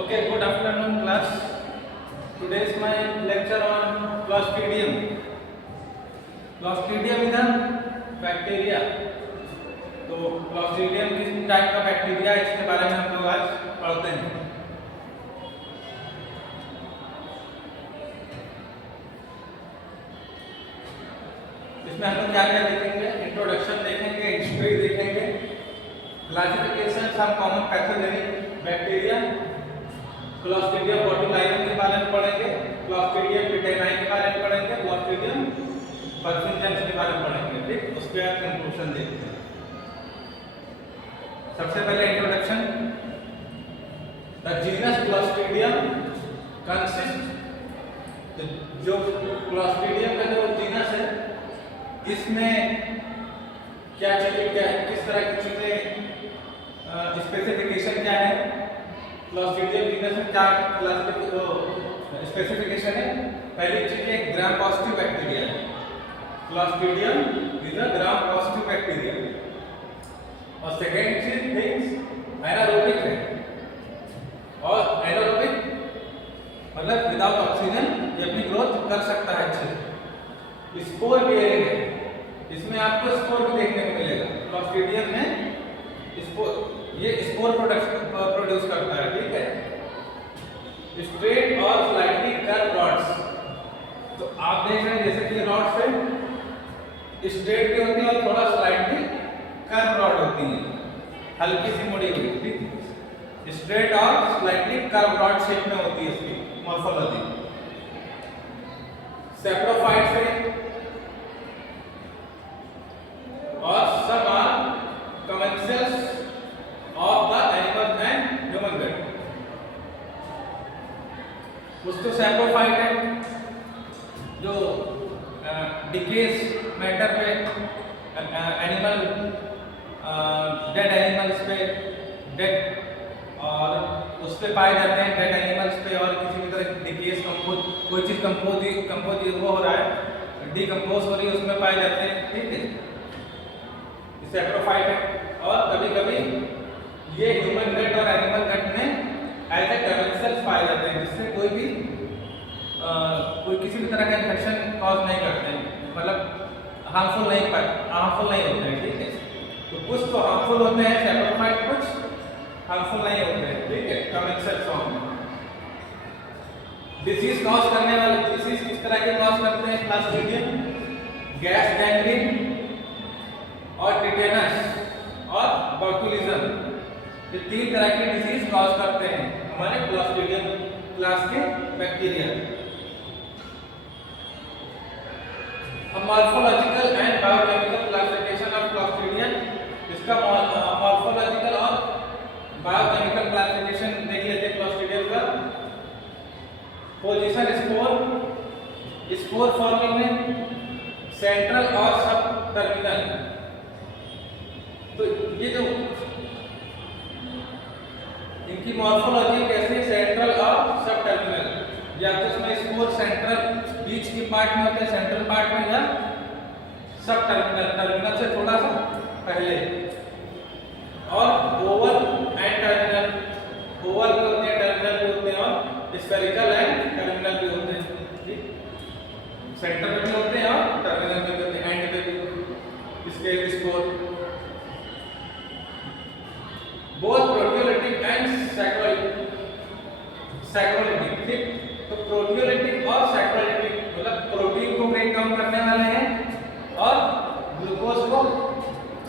Okay, good afternoon class. Today is my lecture on Clostridium. Clostridium is a bacteria. तो Clostridium किस type का bacteria है इसके बारे में हम लोग आज पढ़ते हैं. इसमें हम लोग क्या क्या देखेंगे? इंट्रोडक्शन देखेंगे, हिस्ट्री देखेंगे, classification of common pathogenic bacteria, Clostridium botulinum के बारे में पढ़ेंगे, क्लॉस्ट्रिडियम पिटेनाई के बारे में पढ़ेंगे, क्लॉस्ट्रिडियम परफिंजेंस के बारे में पढ़ेंगे. ठीक, उसके बाद कंक्लूजन देखते हैं. सबसे पहले introduction. The genus Clostridium consist, जो क्लॉस्ट्रिडियम का जो जीनस है इसमें क्या चीजें, क्या किस तरह की चीजें, स्पेसिफिकेशन क्या है. क्लॉस्ट्रिडियम जीनस में क्या स्पेसिफिकेशन है. पहली चीज है gram positive bacteria. Clostridium is a gram positive bacteria. और सेकेंड चीज थिंग्स एनारोबिक है. और एनारोबिक मतलब विदाउट ऑक्सीजन ये अपनी ग्रोथ कर सकता है अच्छे से. स्पोर बियरिंग है. इसमें आपको स्पोर भी देखने को मिलेगा. क्लॉस्ट्रिडियम में स्पोर, ये स्पोर प्रोड्यूस करता है. ठीक है. स्ट्रेट और स्लाइटली कर्व रॉड्स. तो आप देख रहे हैं जैसे कि रॉड से स्ट्रेट भी होती है और थोड़ा स्लाइटली कर्व रॉड होती है, हल्की सी मुड़ी हुई. ठीक, स्ट्रेट और स्लाइटली कर्व रॉड शेप में होती है इसकी मॉर्फोलॉजी. सेप्रोफाइट से और सब are commensals of the animal and human gut. कुछ तो सेप्रोफाइट है जो डिकेज मैटर पे, एनिमल डेड एनिमल्स पे, डेड और उस पे पाए जाते हैं, डेड एनिमल्स पे. और किसी भी तरह की डिकेज कोई चीज कंपोज हो रहा है, डिकम्पोज हो रही है, उसमें पाए जाते हैं. ठीक है, सेप्रोफाइट है. और कभी कभी ये ह्यूमन गट और एनिमल गट में ऐसे कमेंसेल्स पाए जाते हैं जिससे कोई किसी भी तरह का इन्फेक्शन कॉज नहीं करते हैं, मतलब हार्मफुल नहीं होते हैं. ठीक है, तो कुछ तो हार्मफुल होते हैं सेप्रोफाइट, कुछ हार्मफुल नहीं होते हैं. ठीक है, कमेंसेल्स फॉर्म में. डिसीज कॉज करने वाले डिसीज किस तरह के कॉज करते हैं क्लॉस्ट्रिडियम? गैस गैंग्रीन और टिटेनस और बोटुलिज्म. ये तीन तरह के डिसीज कॉज करते हैं हमारे क्लॉस्ट्रिडियम क्लास के bacteria. Morphological and biochemical classification of Clostridium. इसका मॉर्फोलॉजिकल और बायोकेमिकल क्लासिफिकेशन देख लेते हैं क्लॉस्ट्रिडियम का. पोजीशन स्पोर फॉर्मिंग में सेंट्रल और सब टर्मिनल. तो ये जो इनकी मॉर्फोलॉजी कैसे, सेंट्रल और सब टर्मिनल, या तो इसमें स्पोर सेंट्रल बीच की पार्ट में होते हैं, सेंट्रल पार्ट में, या सब टर्मिनल से थोड़ा सा पहले. और ओवल एंड टर्मिनल. ओवल भी होते हैं, टर्मिनल भी होते हैं, और स्फेरिकल एंड टर्मिनल भी होते हैं. ठीक, सेंटर में भी होते हैं और टर्मिनल में भी होते हैं, एंड पे भी. इसके स्पोर बोथ प्रोटियोलिटिक एंड सैक्रोलिटिक. ठीक, तो प्रोटियोलिटिक और सैक्रोलिटिक मतलब प्रोटीन को ब्रेक डाउन करने वाले हैं और ग्लूकोज को,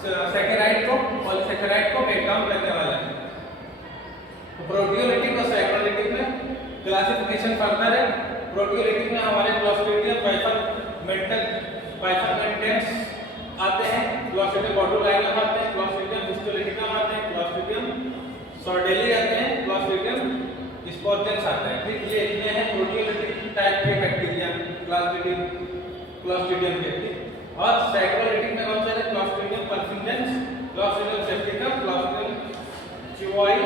सैकेराइड को, पॉलीसैकेराइड को ब्रेक डाउन करने वाले हैं. तो प्रोटियोलिटिक और सैक्रोलिटिक में क्लासिफिकेशन फर्दर है. प्रोटियोलिटिक में हमारे क्लॉस्ट्रिडियम बाइफरमेंटेंस आते हैं, क्लॉस्ट्रिडियम बोटुलिनम आते हैं, क्लॉस्ट्रिडियम हिस्टोलिटिकम आते हैं, क्लॉस्ट्रिडियम सॉर्डेली आते हैं, क्लॉस्ट्रिडियम स्पोर्जेंस आते हैं. ठीक, ये इतने हैं प्रोटियोलिटिक टाइप के बैक्टीरिया क्लॉस्ट्रिडियम के. और सैक्रोलिटिक में कौन से हैं? क्लॉस्ट्रिडियम परफिंजेंस, क्लॉस्ट्रिडियम सेप्टिकम, क्लॉस्ट्रिडियम चिवोई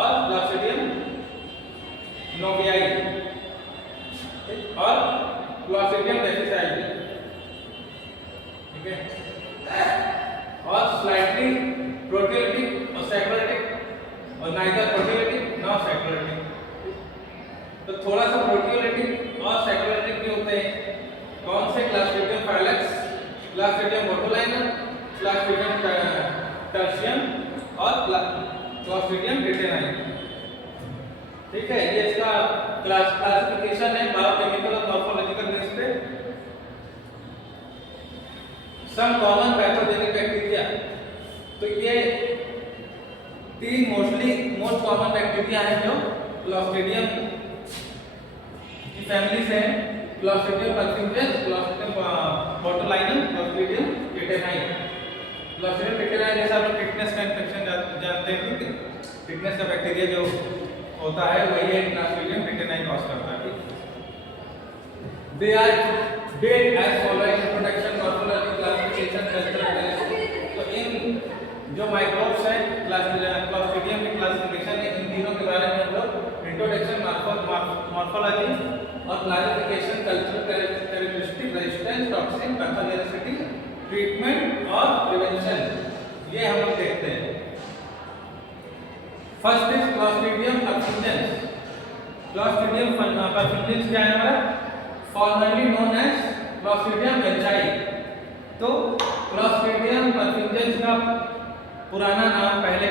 और क्लॉस्ट्रिडियम नोवियाई और क्लॉस्ट्रिडियम डेफिसाइली. ठीक है, और स्लाइटली प्रोटियोलिटिक और सैक्रोलिटिक, और नाइदर प्रोटियोलिटिक नॉर सैक्रोलिटिक. थोड़ा सा प्रोटियोलिटिक और साइटोलिटिक भी होते हैं। कौन से? क्लास्ट्रीडियम फाइलेक्स, क्लास्ट्रीडियम बोटुलिनम, क्लास्ट्रीडियम टर्शियम और क्लास्ट्रीडियम टेटेनाई। ठीक है, ये इसका क्लासिफिकेशन है बायोकेमिकल और मॉर्फोलॉजिकल बेस पे। सम कॉमन पैथोजेनिक बैक्टीरिया, तो ये तीन मोस्ट कॉमन बैक्टीरिया हैं जो क्लॉस्ट्रीडियम की फैमिलीज हैं। Clostridium perfringens, Clostridium botulinum, Clostridium tetani. Clostridium tetani जैसे आप लोग टिटनेस का इन्फेक्शन जानते हैं, ठीक है, टिटनेस का बैक्टीरिया जो होता है वही है क्लॉस्ट्रीडियम टेटेनाई कॉज करता है। They are date as following reproduction, morphology, classification, cultural. तो इन जो माइक्रोब्स हैं क्लॉस्ट्रीडियम की क्लासिफिकेशन है, इन तीनों के बारे में हम लोग इंट्रोडक्शन, मॉर्फोलॉजी और classification, cultural characteristic, resistance, toxin, pathogenicity, treatment और प्रिवेंशन, ये हम लोग देखते हैं। First is Clostridium perfringens. Clostridium perfringens क्या है हमारा? Formerly known as Clostridium welchii. तो क्लॉस्ट्रीडियम परफिंजेंस का पुराना नाम पहले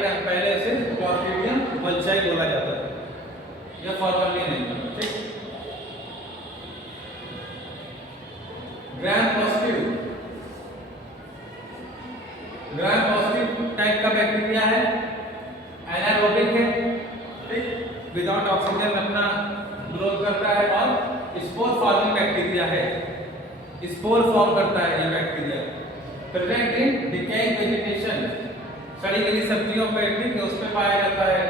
से क्लॉस्ट्रीडियम वेल्चाई बोला जाता है, यह फॉर्मरली नहीं। ठीक, ग्राम पॉजिटिव टाइप का बैक्टीरिया है, एनारोबिक है, ठीक, विदाउट ऑक्सीजन अपना ग्रोथ करता है और स्पोर फॉर्मिंग बैक्टीरिया है, स्पोर फॉर्म करता है ये bacteria. Present in decaying vegetation, सड़ी गली सब्जियों पे, ठीक है, उसमें पाया जाता है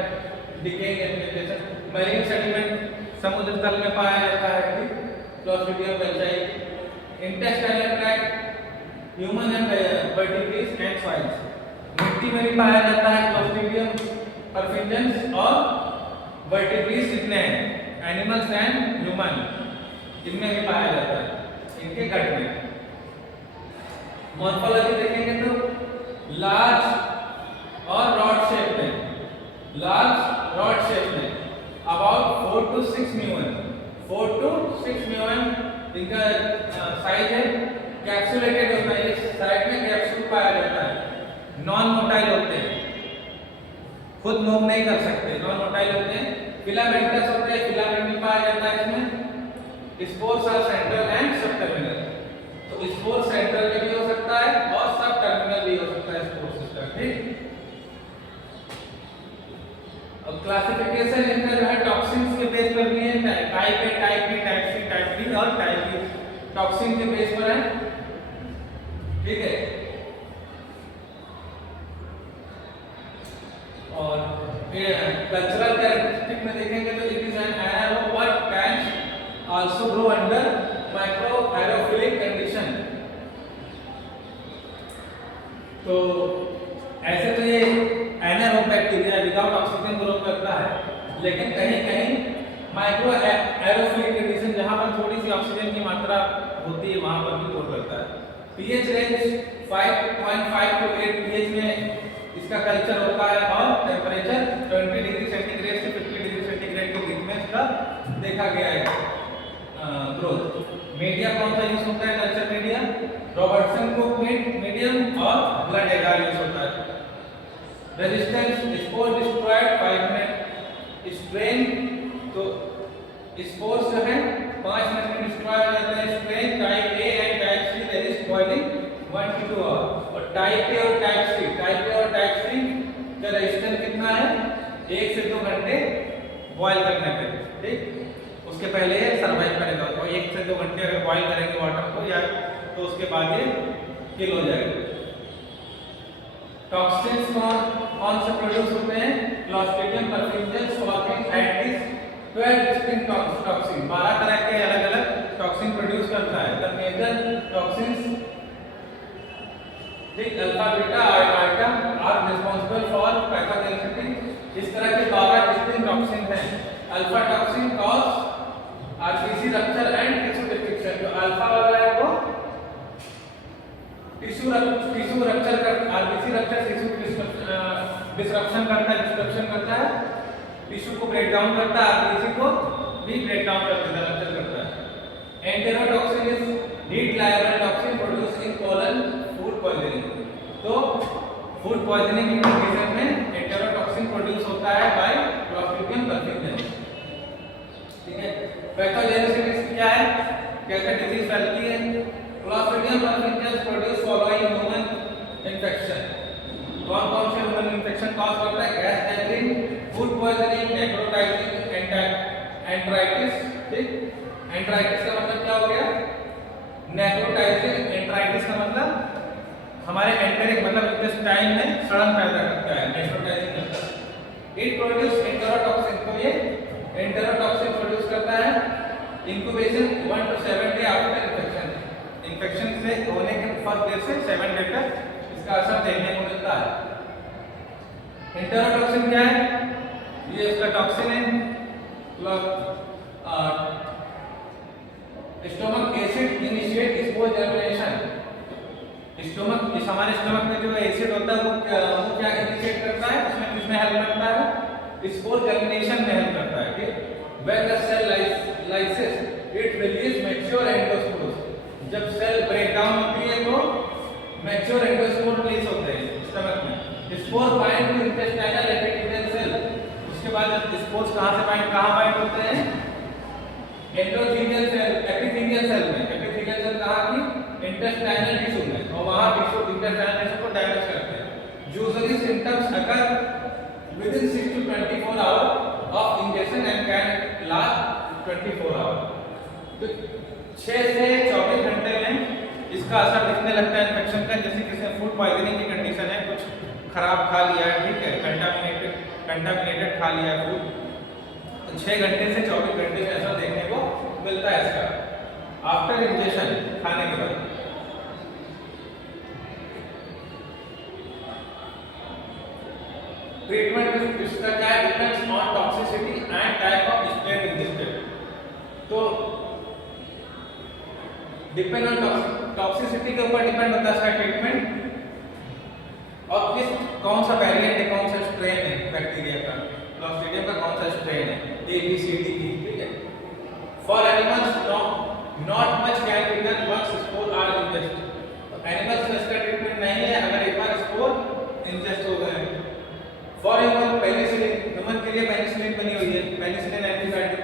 डिकेइंग वेजिटेशन। मैरीन सेडिमेंट, समुद्र तल में पाया जाता है, ठीक, Clostridium welchii. Intestinal tract, human and vertebrates and soils, मिट्टी में भी पाया जाता है क्लॉस्ट्रीडियम परफिंजेंस। और वर्टिब्रेट्स जितने हैं, एनिमल्स एंड ह्यूमन, इनमें भी पाया जाता है, इनके गट में। मॉर्फोलॉजी देखेंगे तो लार्ज और रॉड शेप में, लार्ज रॉड शेप में अबाउट 4 to 6 म्यून, 4 to 6 म्यून इनका साइज है। कैप्सुलेटेड होता है, इस साइड में कैप्सूल पाया जाता है। नॉन मोटाइल होते हैं, खुद मूव नहीं कर सकते, नॉन मोटाइल होते हैं। फिलामेंटस होते हैं, फिलामेंट भी पाया जाता है इसमें। स्पोर्स आर सेंट्रल एंड सब टर्मिनल, तो स्पोर सेंट्रल में भी हो सकता है और सब टर्मिनल भी हो सकता है स्पोर सिस्टम, ठीक। अब क्लासिफिकेशन इनका जो है टॉक्सिन्स के बेस पर भी है, type A, type B, type C, type D और टाइप बी टॉक्सिन के बेस पर है, ठीक है। और कल्चरल कैरेक्टरिस्टिक में देखेंगे तो it is an anaerobe but can also grow under micro aerophilic condition. तो ऐसे तो ये anaerobe bacteria without oxygen grow करता है, लेकिन कहीं कहीं माइक्रो एरोफिलिक कंडीशन जहां पर थोड़ी सी ऑक्सीजन की मात्रा होती है वहां पर भी ग्रो करता है। पीएच रेंज 5.5 to 8 पीएच में इसका कल्चर होता है और टेम्परेचर 20 डिग्री सेंटीग्रेड से 50 डिग्री सेंटीग्रेड के बीच में इसका देखा गया है ग्रोथ। मीडिया कौन सा यूज होता है? Culture media Robertson cook medium और ब्लड एगार यूज होता है। Resistance spore destroyed 5 minute, strain तो स्पोर्स जो है 5 मिनट में डिस्ट्रॉय हो जाता है। Strain type A and type C resist boiling 1 to 2 hour. और टाइप ए और टाइप सी का रेजिस्टेंस कितना है? 1 से 2 घंटे बॉयल करने पे, ठीक। उसके पहले ये सर्वाइव करेगा, और 1 से 2 घंटे अगर बॉयल करेंगे वाटर को या तो उसके बाद ये किल हो जाएगा। टॉक्सिन्स कौन से प्रोड्यूस होते हैं? Clostridium perfringens forming at this 12 distinct toxin, 12 तरह के अलग अलग टॉक्सिन प्रोड्यूस करता है। द मेजर टॉक्सिन्स, ठीक, alpha beta item are responsible for pathogenicity. इस तरह के 12 डिस्टिंक्ट टॉक्सिन हैं। Alpha toxin cause RBC rupture and tissue destruction. जो अल्फा वाला है वो टिश्यू रप्चर कर, आरबीसी रप्चर टिश्यू डिस्ट्रक्शन करता है, टिश्यू को ब्रेक डाउन करता है, आरबीसी को भी ब्रेक डाउन कर देता है, रप्चर करता है। Enterotoxin is heat liable toxin produce in colon food poisoning. तो फूड पॉइजनिंग की कंडीशन में एंटेरोटॉक्सिन प्रोड्यूस होता है बाय क्लॉस्ट्रिडियम परफिन्जेंस। ठीक है, पैथोजेनेसिस क्या है, कैसे डिजीज फैलती है? Clostridium perfringens produce following human infection. कौन कौन से ह्यूमन इन्फेक्शन कॉज करता है? Gas gangrene, food poisoning, necrotising, enteritis. ठीक, एंट्राइटिस का मतलब क्या हो गया? नेक्रोटाइजिंग। एंट्राइटिस का मतलब हमारे एंटेरिक मतलब इंटेस्टाइन में सड़न पैदा करता है, नेक्रोटाइजिंग करता है। इट प्रोड्यूस एंटेरोटॉक्सिन, तो ये एंटेरोटॉक्सिन प्रोड्यूस करता है। Incubation 1 to 7 day after infection. Infection से होने के फर्स्ट डे से 7 डे तक इसका असर देखने को मिलता है। एंटेरोटॉक्सिन क्या है? ये इसका टॉक्सिन है। Stomach acid initiate spore germination. Stomach, इस हमारे स्टोमक में जो एसिड होता है वो क्या इनिशिएट करता है? उसमें किसमें हेल्प करता है? स्पोर जर्मिनेशन में हेल्प करता है। ठीक, when the cell lysis it release mature endospores. जब सेल ब्रेक डाउन होती है तो मैच्योर एंडोस्पोर रिलीज होते हैं स्टमक में। Spore bind to intestinal epithelial cell. उसके बाद स्पोर्स कहां बाइंड होते हैं? एंडोथेलियल सेल, एपिथेलियल सेल में। एपिथेलियल सेल कहां की? इंटेस्टाइनल टिश्यू में, और वहां टिश्यू इंटेस्टाइनल टिश्यू को डैमेज करते हैं। Usually symptoms occur within 6 to 24 hour of injection and can last 24 hour. तो 6 से 24 घंटे में इसका असर दिखने लगता है इन्फेक्शन का। जैसे किसी फूड पॉइजनिंग की कंडीशन है, कुछ खराब खा लिया है, ठीक है, कंटामिनेटेड खा लिया है फूड, तो 6 घंटे से 24 घंटे में असर देखने को मिलता है इसका आफ्टर इंजेक्शन, खाने के बाद। ट्रीटमेंट इसका क्या है? Depends on toxicity and type of spread injected. तो डिपेंड ऑन टॉक्सिसिटी के ऊपर डिपेंड होता है इसका ट्रीटमेंट और कौन सा वेरिएंट है, कौन सा स्ट्रेन है बैक्टीरिया का, क्लॉस्ट्रिडियम का कौन सा स्ट्रेन है, A B C D E. ठीक है, for animals not much can be done once spore are ingest. तो एनिमल्स में इसका ट्रीटमेंट नहीं है अगर एक बार स्पोर इंजेस्ट हो गए। फॉर ह्यूमन पेनिसिलिन, ह्यूमन के लिए पेनिसिलिन बनी हुई है, penicillin antibiotic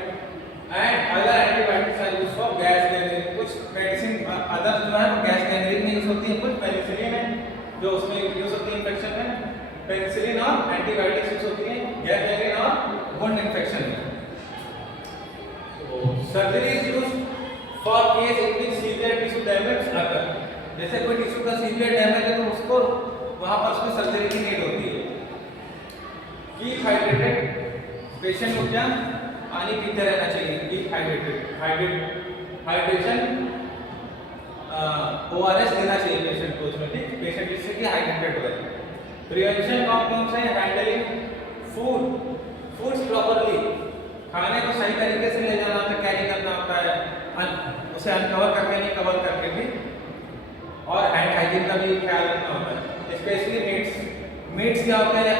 and other antibiotics are used for gas gangrene. कुछ मेडिसिन अदर जो है वो गैस गैंग्रीन में यूज होती है, कुछ पेनिसिलिन है जो उसमें यूज होती है इन्फेक्शन में। पेनिसिलिन और एंटीबायोटिक्स यूज होती है गैस गैंग्रीन और वुंड इन्फेक्शन में। Surgery is used for case in which severe tissue damage occur. जैसे कोई टिश्यू का सीवियर डैमेज है तो उसको वहां पर उसको सर्जरी की नीड होती है। कीप हाइड्रेटेड, पेशेंट को क्या पानी पीते रहना चाहिए। कीप हाइड्रेटेड, हाइड्रेशन ORS देना चाहिए पेशेंट को उसमें, ठीक, पेशेंट जिससे कि हाइड्रेटेड हो जाए। प्रिवेंशन कौन से हैं? हैंडलिंग फूड्स प्रॉपर्ली, खाने को सही तरीके से ले जाना होता है, कैरी करना होता है, उसे अनकवर करके नहीं कवर करके भी, और हैंड हाइजीन का भी ख्याल रखना होता है। स्पेशली मीट्स क्या होता है?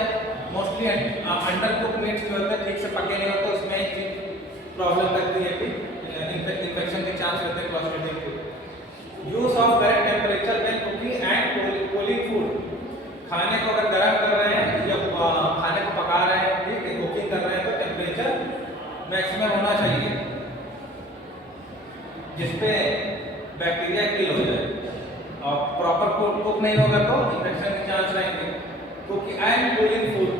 मोस्टली अंडर कुक मीट्स जो होते हैं ठीक से पके नहीं होते, उसमें एक चीज प्रॉब्लम करती है कि इन्फेक्शन के चांस रहते हैं क्लॉस्ट्रिडियम के। Use of correct temperature when cooking and cooling food. खाने को अगर गर्म कर रहे हैं या खाने को पका रहे हैं, ठीक है, कुकिंग कर रहे हैं तो टेम्परेचर मैक्सिमम होना चाहिए जिसपे बैक्टीरिया किल हो जाए, और प्रॉपर कुक नहीं होगा तो इन्फेक्शन के चांस रहेंगे। Cooking and cooling food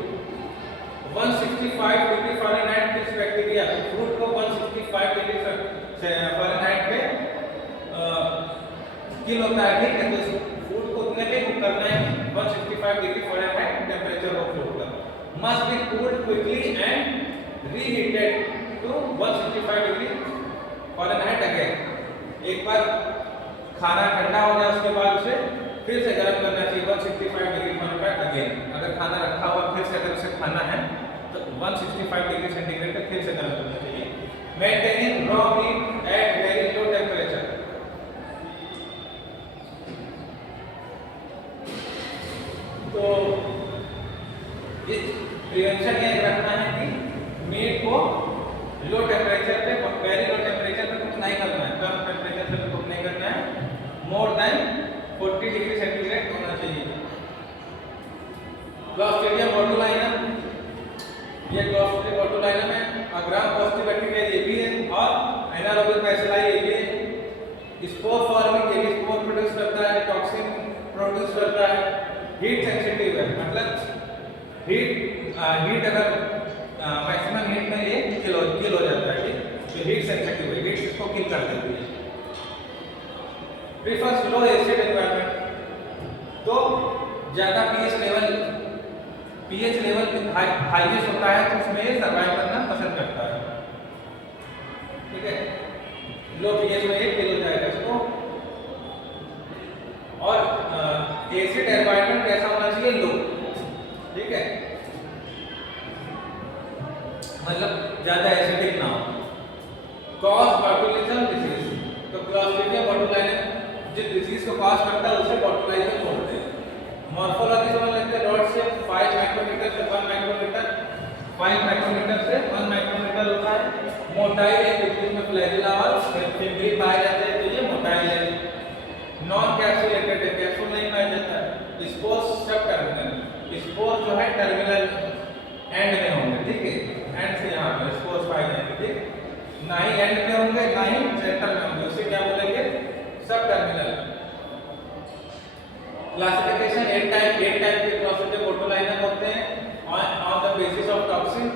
165 degree Fahrenheit kills bacteria. Food को 165 डिग्री फ़ारेनहाइट पे किल होता है, ठीक है, तो फूड को उतने पे कुक करना है 165 degree Fahrenheit temperature of food का। Must be cooled quickly and reheated to 165 degree Fahrenheit again. एक बार खाना ठंडा हो जाए उसके बाद उसे फिर से गर्म करना चाहिए 165 डिग्री फ़ारेनहाइट अगेन। अगर खाना रखा हुआ फिर से अगर उसे खाना है तो 165 डिग्री सेंटीग्रेड पे फिर से गर्म करना चाहिए। Maintaining raw meat at very low temperature. तो इस प्रिवेंशन ये रखना है कि मीट को लो टेम्परेचर पे, वेरी लो टेम्परेचर पे कुक नहीं करना है, कम टेम्परेचर पे कुक नहीं करना है, मोर देन 40 डिग्री सेंटीग्रेड होना चाहिए। क्लॉस्ट्रिडियम बोटुलिनम, ये क्लॉस्ट्रिडियम बोटुलिनम है, ग्राम पॉजिटिव बैक्टीरिया ये भी है, और एनारोबिक बैसिलाई ये भी है। स्पोर फॉर्मिंग, ये भी स्पोर प्रोड्यूस करता है, टॉक्सिन प्रोड्यूस करता है, हीट सेंसिटिव है, मतलब हीट अगर मैक्सिमम हीट में ये किल हो जाता है, तो हीट सेंसिटिव है, हीट इसको किल कर देती है। प्रीफर्स लो एसिड एनवायरनमेंट, तो ज्यादा पीएच लेवल हाईएस्ट होता है तो उसमें ये सर्वाइव करना पसंद करता है, ठीक है। लो पीएच में ये किल हो जाएगा इसको। और एसिड एनवायरनमेंट कैसा होना चाहिए? लो, ठीक है, मतलब ज्यादा एसिडिक ना हो। कॉज बॉटुलिज्म डिजीज, तो क्लॉस्ट्रिडियम बोटुलिनम जिस डिजीज को कॉज करता है उसे बॉटुलिज्म बोलते हैं। मॉर्फोलॉजी समझ लेते हैं, रॉड शेप 5 माइक्रोमीटर से 1 माइक्रोमीटर, 5 माइक्रोमीटर से 1 माइक्रोमीटर होता है। मोटाई है, जिसमें फ्लैजिला और फिब्रिल पाए जाते हैं, तो ये मोटाई है। नॉन कैप्सुलेटेड है, कैप्सूल नहीं पाया जाता है। स्पोर्स सब टर्मिनल, स्पोर जो है टर्मिनल एंड में होंगे, ठीक है, एंड से यहाँ पर स्पोर्स पाए जाएंगे, ठीक, ना ही एंड में होंगे ना ही सेंटर में होंगे, उसे क्या बोलेंगे? सब टर्मिनल। क्लासिफिकेशन 8 टाइप के क्लॉस्ट्रिडियम बोटुलिनम होते हैं on the basis of toxin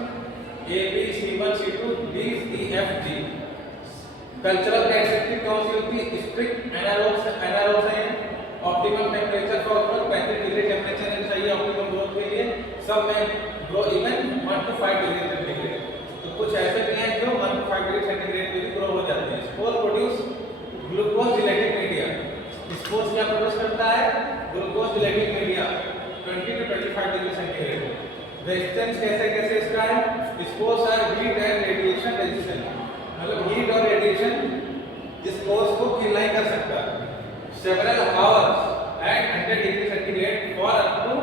A B C1 C2 D E F G। Cultural characteristic कौन सी होती है? स्ट्रिक्ट एनारोब्स हैं, optimum temperature for growth 35 degree temperature है सही है ऑप्टिमम ग्रोथ के लिए। सब में grow even 1 to 5 degree centigrade, तो कुछ ऐसे भी हैं जो 1 to 5 डिग्री सेंटीग्रेड पे भी ग्रो हो जाते हैं। Spore produce glucose gelatin media, spores क्या प्रोड्यूस करता है? Glucose gelatin media 20 to 25 degree centigrade. Resistance कैसे इसका है? Spores are heat and radiation resistant, मतलब हीट और रेडिएशन स्पोर्स को किल नहीं कर सकता। Several hours at 100 degree centigrade for up to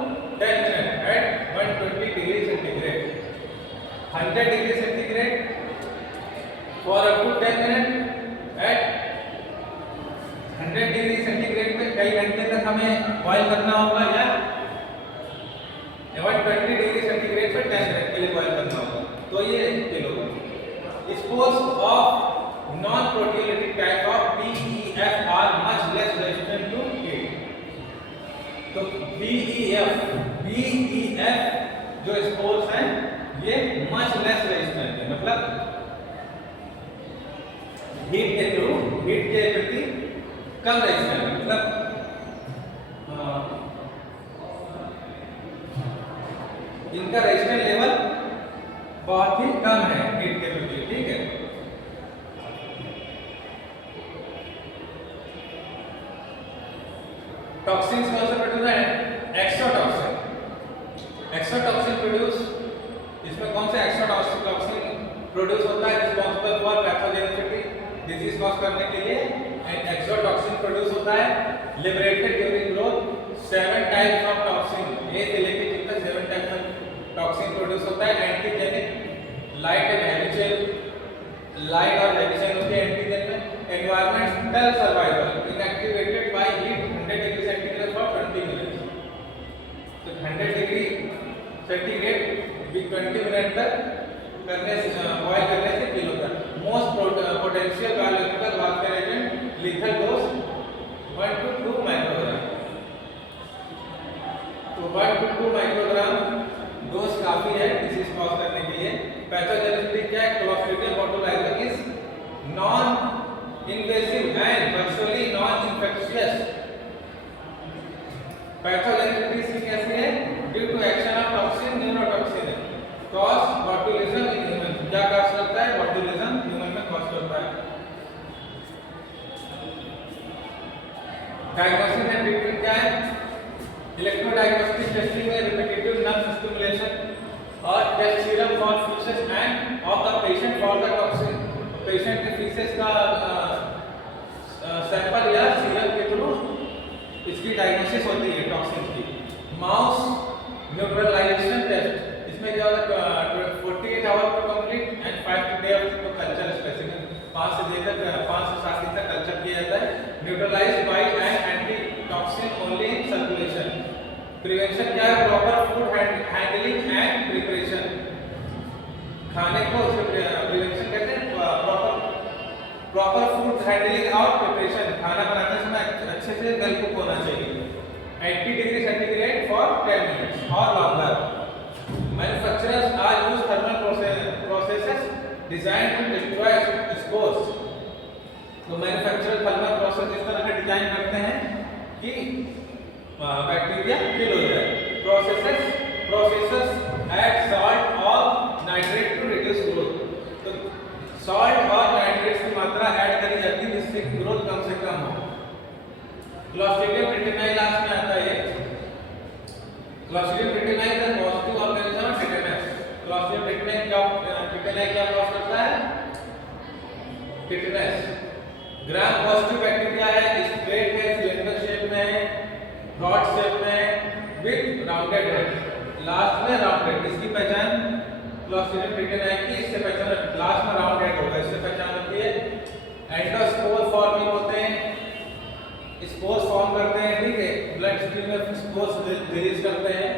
10 minute at 120 degree centigrade. 100 degree centigrade for up to 10 minute at 100 degree centigrade पे कई घंटे तक हमें बॉईल करना होगा, या 120 डिग्री सेंटीग्रेड पे 10 मिनट के लिए बॉईल करना होगा, तो ये किल होगा। Spores of non proteolytic type of BEF are much less resistant to heat. तो BEF जो स्पोर्स हैं ये मच लेस रेजिस्टेंट है, मतलब हीट के प्रति कम रेजिस्टेंट है, मतलब इनका रेजिस्टेंस लेवल बहुत ही कम है हीट के प्रति, ठीक है। टॉक्सिन्स कौन से प्रोड्यूस है? एक्सोटॉक्सिन। एक्सोटॉक्सिन प्रोड्यूस, इसमें कौन से एक्सोटॉक्सिन प्रोड्यूस होता है? Responsible for pathogenicity, disease cause करने के लिए एक्सोटॉक्सिन प्रोड्यूस होता है। Liberated during growth 7 types of toxin, A से लेकर जितने 7 टाइप्स ऑफ टॉक्सिन प्रोड्यूस होता है। Antigenic, light and habitual, light और हैबिचुअल होते हैं एंटीजन में। Environmental survival inactivated by heat 100 degree centigrade for 20 minutes, तो 100 डिग्री सेंटीग्रेड भी 20 मिनट तक करने से बॉयल करने से किल होता है। Most potential biological warfare agent lethal dose 1 to 2 microgram, तो 1 to 2 माइक्रोग्राम डोज काफी है डिसीज कॉज करने के लिए। पैथोजेनिसिटी क्या है? Clostridium botulinum is non invasive and virtually non infectious. Pathogenicity इसकी कैसी है? Due to action of toxin, neurotoxin है। कॉज बॉटुलिज्म इन ह्यूमन, क्या कॉज करता है? बॉटुलिज्म ह्यूमन में कॉज करता है। डायग्नोसिस एंड ट्रीटमेंट क्या है? इलेक्ट्रोडायग्नोस्टिक टेस्टिंग में रिपीटेटिव नर्व स्टिमुलेशन और test serum for feces and of the patient for the toxin. Patient के फीसेस का सैंपल या सीरम के थ्रू इसकी डायग्नोसिस होती है टॉक्सिन की। माउस न्यूट्रलाइजेशन टेस्ट, इसमें क्या होता है? 48 hour to complete and 5 day nutrition क्या है? Proper food handling and preparation. खाने को प्रिपरेशन कहते हैं, प्रॉपर फूड हैंडलिंग और प्रिपरेशन। खाना बनाते समय अच्छे से वेल कुक होना चाहिए। 80 डिग्री सेंटीग्रेड फॉर 10 मिनट्स और longer. Manufacturers are use thermal processes designed to destroy spores। तो मैन्युफैक्चरर थर्मल प्रोसेस इस तरह का डिजाइन करते हैं कि बैक्टीरिया किल हो जाए। प्रोसेसेस ऐड सॉल्ट और नाइट्रेट टू रिड्यूस ग्रोथ। तो सॉल्ट और नाइट्रेट्स की मात्रा ऐड करी जाती है जिससे ग्रोथ कम से कम हो। क्लॉस्ट्रिडियम रेटिनाई लास्ट में आता है। क्लॉस्ट्रिडियम रेटिनाई का पॉजिटिव ऑर्गेनिज्म है टिटेनस। क्लॉस्ट्रिडियम रेटिनाई क्या कॉज करता है? टिटेनस। ग्राम पॉजिटिव बैक्टीरिया है, स्ट्रेट है, सिलेंडर शेप में है, रॉड शेप में है, विद राउंडेड हेड। लास्ट में राउंडेड। इसकी पहचान क्लॉस्ट्रिडियम रेटिनाई की इससे पहचान लास्ट में राउंड हेड होगा, इससे पहचान होती है। एंडोस्पोर फॉर्मिंग होते हैं, स्पोर्स फॉर्म करते हैं, ठीक है, ब्लड स्ट्रीम में स्पोर्स रिलीज करते हैं।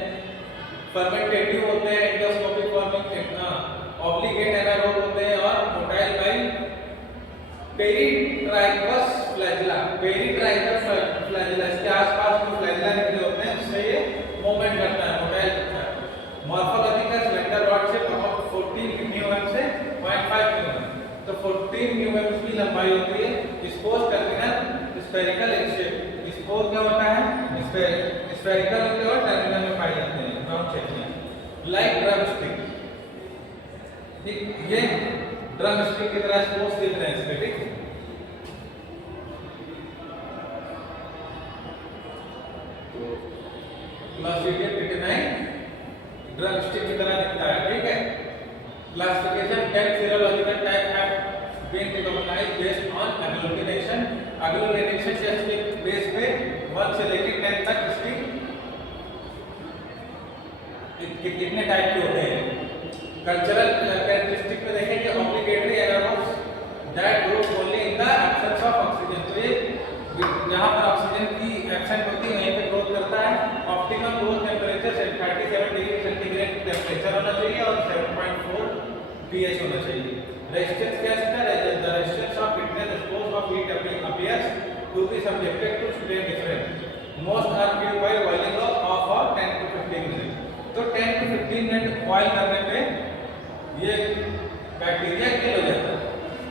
फर्मेंटेटिव होते हैं, एंडोस्कोपिक फॉर्मिंग, ऑब्लिगेट एनारोब होते हैं और motile by peritrichous flagella. Peritrichous flagella इसके आसपास जो फ्लैजिला निकले होते हैं उससे ये मूवमेंट करता है, मोटाइल करता है। Morphological cylinder rod shape about 14 न्यूएम से 0.5 न्यूएम। तो 14 न्यूएम की लंबाई होती है। Spores terminal spherical in shape. Spore क्या होता है? स्फेरिकल होते हैं और टर्मिनल में पाए जाते हैं, राउंड शेप में, लाइक ड्रम स्टिक। ठीक, ये ड्रम स्टिक की तरह स्पोर्स दिख रहे हैं इसमें, ठीक। क्लॉस्ट्रिडियम रेटिनाई ड्रम स्टिक की तरह दिखता है, ठीक है। Classification 10 serological type have been recognized based on agglutination। Agglutination test के बेस पे 1 से लेकर 10 तक इसकी कितने टाइप के होते हैं। कल्चरल कैरेक्टरिस्टिक में देखेंगे obligatory anaerobes that grow only in the absence of oxygen. तो ये जहां पर ऑक्सीजन की एब्सेंट होती है वहीं पे ग्रोथ करता है। Optimum growth temperature 37 degree centigrade temperature होना चाहिए और 7.4 pH होना चाहिए। रेजिस्टेंस क्या है? The resistance of fitness spores of heat appears to be subjected to strain difference. Most are killed by boiling of 10 to 15 minutes। तो 10 to 15 मिनट बॉईल करने पे ये बैक्टीरिया किल हो जाता है।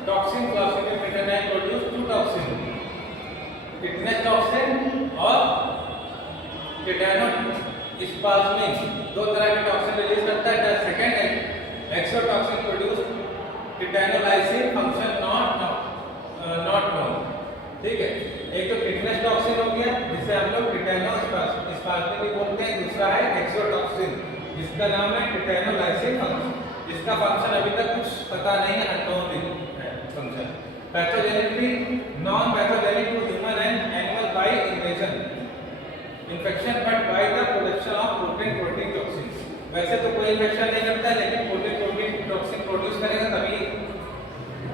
Toxin clostridium tetani produce 2 toxin, tetanus toxin और tetanospasmin. 2 तरह के टॉक्सिन रिलीज करता है। The second exotoxin produce tetanolysin function not known, ठीक है। एक तो टिटेनस टॉक्सिन हो गया जिसे हम लोग टिटेनोस्पाज्मिन भी बोलते हैं, दूसरा है एक्सोटॉक्सिन जिसका नाम है टिटेनोलाइसिन फंक्शन। इसका फंक्शन अभी तक कुछ पता नहीं है, अननोन है function. Pathogenicity non pathogenic to human and animal by infection but by the production of protein toxin. वैसे तो कोई इन्फेक्शन नहीं करता है लेकिन प्रोटीन टॉक्सिन प्रोड्यूस करेगा तभी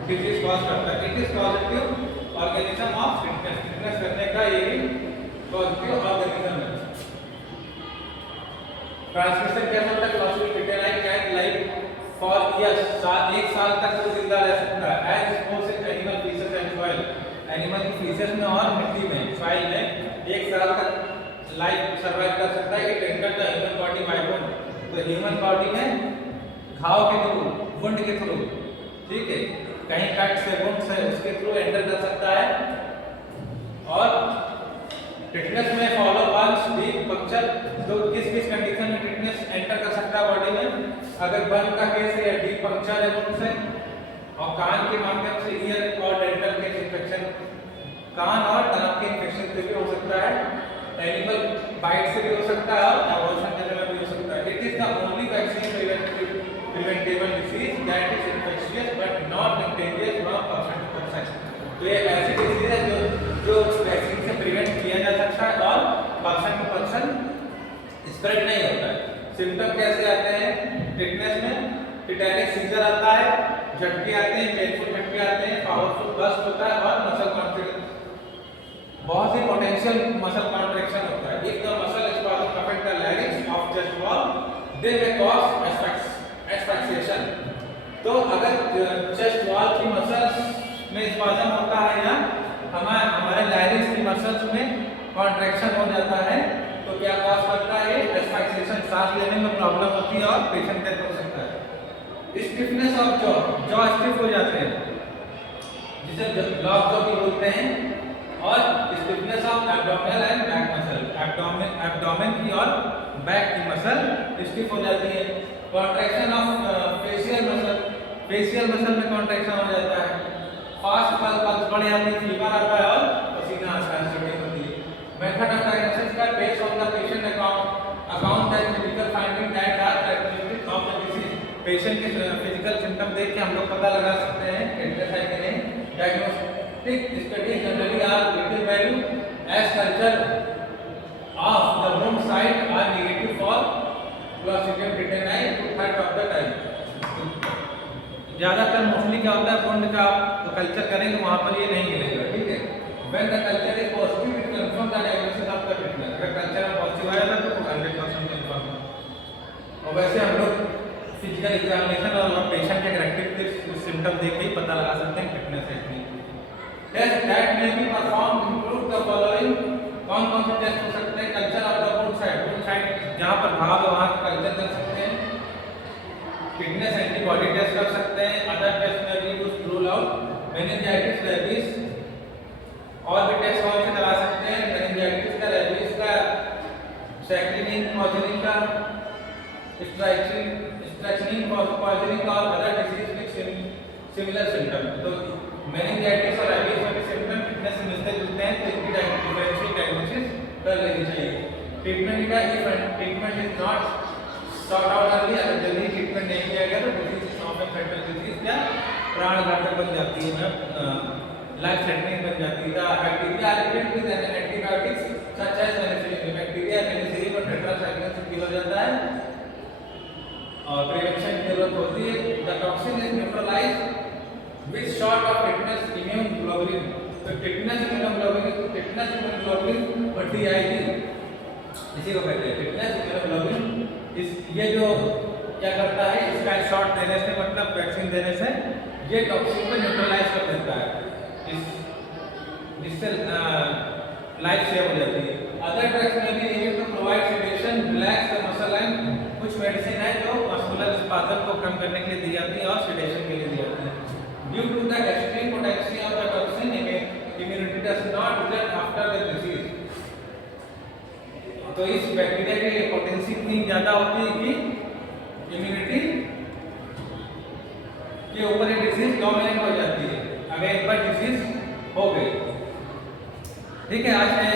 डिजीज कॉज करता है। It is positive organism of fitness करने का यही पॉजिटिव ऑर्गेनिज्म है। ट्रांसमिशन कैसा होता है? Clostridium tetani can live for years, 1 साल तक वो जिंदा रह सकता है। As spores in animal feces and soil. Animal की फीसेस में और मिट्टी में, सॉइल में 1 साल तक लाइफ सर्वाइव कर सकता है। It enter the human body by wound. तो ह्यूमन बॉडी में घाव के थ्रू, वुंड के थ्रू, ठीक है, कहीं कट से वुंड से उसके थ्रू एंटर कर सकता है। और टिटेनस में फॉलो बर्न्स डीप पंक्चर। तो किस कंडीशन में टिटेनस एंटर कर सकता है बॉडी में? अगर बर्न का केस है या डीप पंक्चर है वुंड से, और कान के माध्यम से ईयर और डेंटल के इन्फेक्शन, कान और दांत के इन्फेक्शन से भी हो सकता है। एनिमल बाइट से भी हो सकता है और एबॉर्शन के समय भी हो सकता है। It is the only vaccine preventable disease that is infectious but not contagious from person to person. तो ये ऐसी डिसीज है जो वैक्सीन से प्रिवेंट किया जा सकता है और पर्सन टू पर्सन स्प्रेड नहीं होता है। सिम्टम कैसे आते हैं? टिटेनस में टिटेनिक सीजर आता है, झटके आते हैं, पेनफुल झटके आते हैं, पावरफुल बस्ट होता है और मसल कॉन्ट्रैक्शन, बहुत ही पोटेंशियल मसल कॉन्ट्रैक्शन होता है। If the muscle spasm affect the larynx of chest wall, they may cause asphyxiation. तो अगर चेस्ट वॉल की मसल्स में स्पाज़म होता है या हमारे लैरिंक्स की मसल्स में कॉन्ट्रैक्शन हो जाता है तो क्या कॉज करता है? एस्फाइक्सेशन, सांस लेने में प्रॉब्लम होती है और पेशेंट डेथ हो सकता है। स्टिफनेस ऑफ जॉ स्टिफ हो जाते हैं जिसे लॉक जॉ भी बोलते हैं, और stiffness of abdominal and back muscle, abdomen की और बैक की मसल स्टिफ हो जाती है। कॉन्ट्रैक्शन ऑफ फेशियल मसल में कॉन्ट्रैक्शन हो जाता है। फास्ट पल्स बढ़ जाती है, फीवर आता है और पसीना आता है, स्वेटिंग होती है। मेथड ऑफ डायग्नोसिस का based on the patient account that physical finding that are characteristic of the disease. Patient के फिजिकल सिम्टम देख के हम लोग पता लगा सकते हैं एड्रेस है कि नहीं। Diagnostic study generally are little value as culture of the wound site are negative for Clostridium tetani to third of the time। ज्यादातर मोस्टली क्या होता है, वुंड का तो कल्चर करेंगे वहां पर ये नहीं मिलेगा, ठीक है। When the culture is positive, it confirms the diagnosis of the tetanus। अगर कल्चर में पॉजिटिव आया तो 100% कंफर्म है। और वैसे हम लोग फिजिकल एग्जामिनेशन और पेशेंट के कैरेक्टरिस्टिक सिम्टम देख के ही पता लगा सकते हैं टेटनस है कि नहीं। Test that may be perform include the following. कौन कौन से टेस्ट हो सकते हैं? Culture of the wound site जहां पर घाव है वहां का कल्चर कर सकते हैं। फिटनेस एंटीबॉडी टेस्ट कर सकते हैं। अदर टेस्ट में भी use rule out meningitis, rabies, और भी टेस्ट कौन से करा सकते हैं? मेनिंजाइटिस का, रेबीज का, सैक्रिनिन पॉइजनिंग का, स्ट्राइचनिन पॉइजनिंग का, और other disease with similar symptom. तो मेनिंजाइटिस और रेबीज में सिम्टम फिटनेस से मिलते जुलते हैं, तो इनकी डिफरेंशियल डायग्नोसिस कर लेनी चाहिए। ट्रीटमेंट का treatment is not sort out early. अगर जल्दी ट्रीटमेंट नहीं किया गया तो डिसीज ऑफ फेटल डिसीज क्या प्राण घातक बन जाती है, लाइफ थ्रेटनिंग बन जाती है। Bacteria are treated with antibiotics such as penicillin. Bacteria penicillin और टेट्रासाइक्लिन से किल हो जाता है और प्रिवेंशन की जरूरत होती है। The toxin is neutralised with shot of tetanus immune globulin. तो टिटनस इम्यूनोग्लोबुलिन और टीआईजी इसी को कहते हैं टिटनस इम्यूनोग्लोबुलिन। ये जो क्या करता है, इसका शॉट देने से मतलब वैक्सीन देने से ये टॉक्सिन को न्यूट्रलाइज कर देता है, जिससे लाइफ सेव हो जाती है। अदर ड्रग्स में भी used to provide sedation, relax the muscle and कुछ मेडिसिन है जो मस्कुलर स्पाज़म को कम करने के लिए दी जाती है और सेडेशन के लिए दी जाती है। Due to the extreme potency of the toxin immunity does not result after the disease. तो इस बैक्टीरिया की पोटेंसी इतनी ज्यादा होती है कि इम्यूनिटी के ऊपर ये डिसीज डोमिनेट हो जाती है अगर एक बार डिसीज हो गई, ठीक है। आज है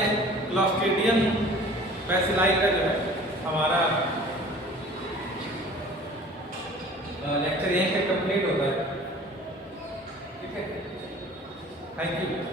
क्लॉस्ट्रिडियम बैसिलाई का जो है हमारा लेक्चर यहीं पे कंप्लीट होता है, ठीक है। Thank you.